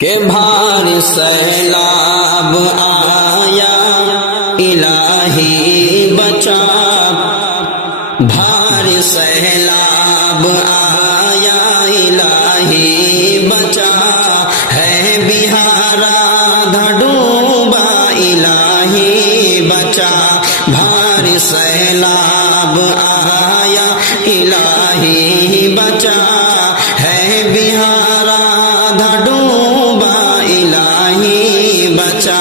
کہ بھار سیلاب آیا الہی بچا، بھار سیلاب آیا الہی بچا، ہے بہارا ڈوبا الہی بچا، بھار سیلاب آیا الہی بچا، ہے بہارا ڈوبا الہی بچا۔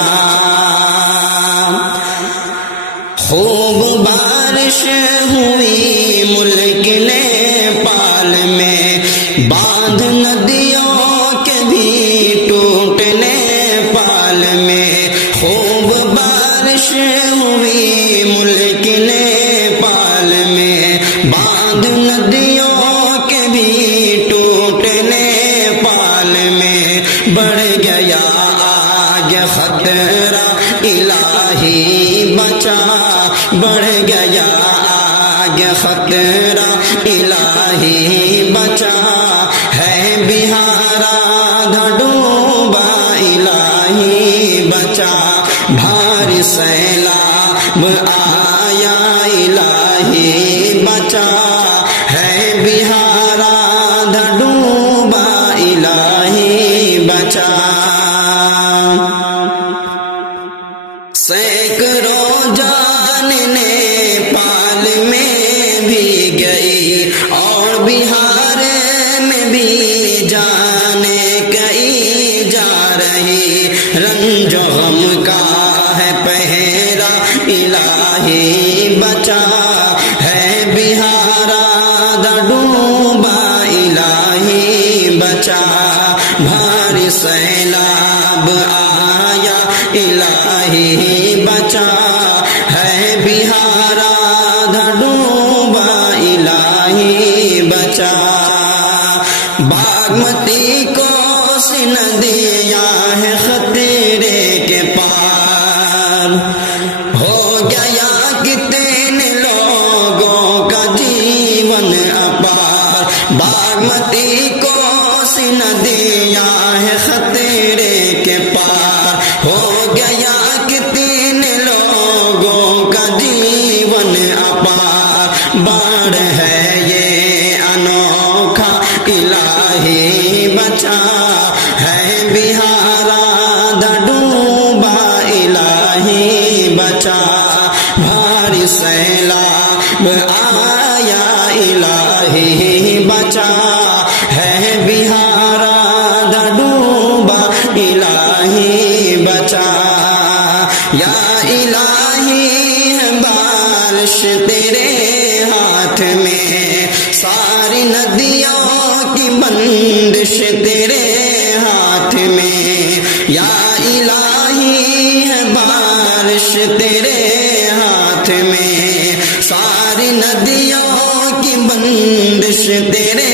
خوب بارش ہوئی ملک نیپال میں، باندھ ندیوں کے بھی ٹوٹے نیپال میں، خوب بارش ہوئی ملک نیپال میں، باندھ ندیوں کے بھی ٹوٹے نیپال میں، بڑھ گیا آج خطرہ الہی بچا، بڑھ گیا آگ خطرہ الہی بچا، ہے بہارا ڈوبا الہی بچا، بھار سیلاب آیا الہی بچا، ہے بہارا ڈوبا الہی بچا۔ سینکڑوں جان نیپال میں بھی گئی، اور بہار میں بھی جانے کئی جا رہی، رنج و غم کا ہے پہرا الہی بچا، ہے بہارا ڈوبا الہی بچا، بھار سیلاب آیا الہی بچا، ہے بہارا ڈوبا الہی بچا۔ باگمتی کوسی ندیاں ہے خطرے کے پار، ہو گیا کتنے لوگوں کا جیون اپار، باگمتی کوسی ندیاں ہے خطرے کے پار، ہو گیا کتنے لوگوں کا جیون اپار، باڑھ ہے یہ انوکھا الہی بچا، ہے بہارا ڈوبا الہی بچا، بھار سیلاب آیا الہی بچا، ہے بہارا ڈوبا الہی بچا۔ یا الہی ہے بارش تیرے ہاتھ میں، ساری ندیوں کی بندش تیرے ہاتھ میں، یا الہی ہے بارش تیرے ہاتھ میں، ساری ندیوں کی بندش تیرے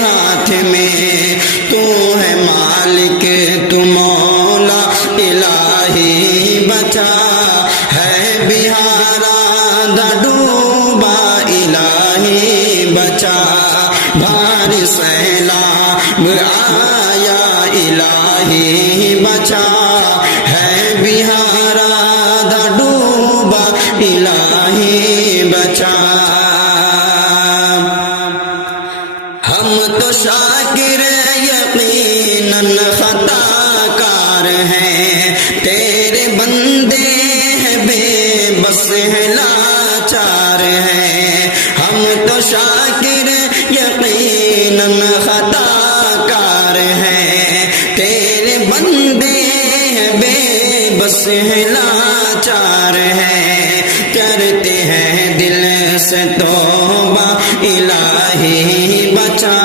ہاتھ میں، تو ہے مالک تو مولا الہی بچا، ہے بہارا ڈوبا الہی بچا، بھار سیلاب آیا الہی بچا، ہے بہارا ڈوبا الہی بچا۔ ہم تو شاکر یقیناً خطا کار ہیں، تیرے بندے ہیں بے بس ہیں لاچار ہیں، ہم تو شاکر یقیناً خطا کار ہیں، تیرے بندے ہیں بے بس ہیں لاچار ہیں، کرتے ہیں دل سے توبہ الہی بچا،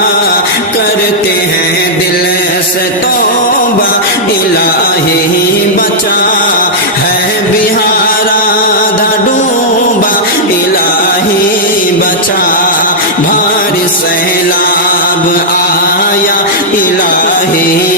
کرتے ہیں دل سے توبہ الہی بچا، ہے بہارا ڈوبا الہی بچا، بھار سیلاب آیا الہی